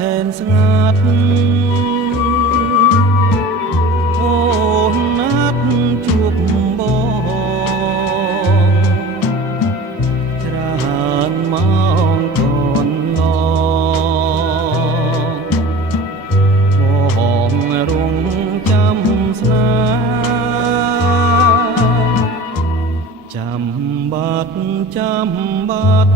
ហែនស្ងាត់អូនណាត់ជួបបងច្រើនម៉ោងកូនឡបងរងចាំស្នាចាំបាត់ចាំបាត់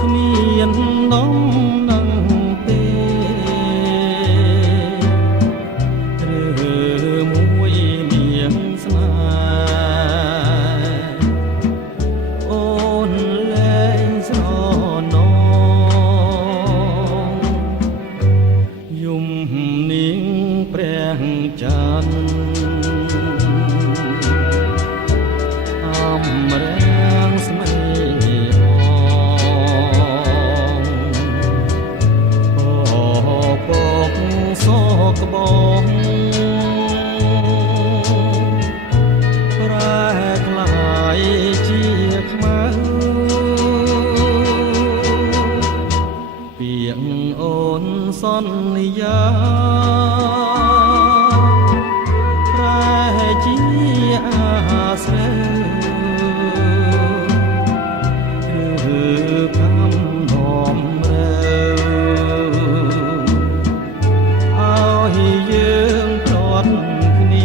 គ្មានដំណឹងទេឬមួយមៀងស្នេហ៍អូនលែងស្រណងយំនាងព្រះច័ន្ទក្បងប្រែក្លាយជាខ្មៅពាក្យអូនសន្យាប្រែជាអាស្រូវឬខំនំរើយើងព្រាត់គ្នា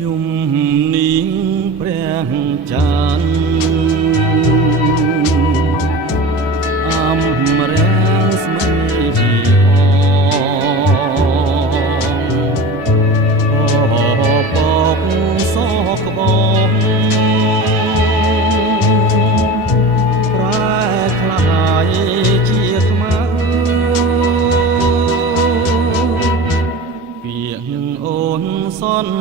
យំនាងព្រះច័ន្ទអំរាស្មីអូបកសក្បងប្រែក្លាយជាខ្មៅពាក្យអូនសន្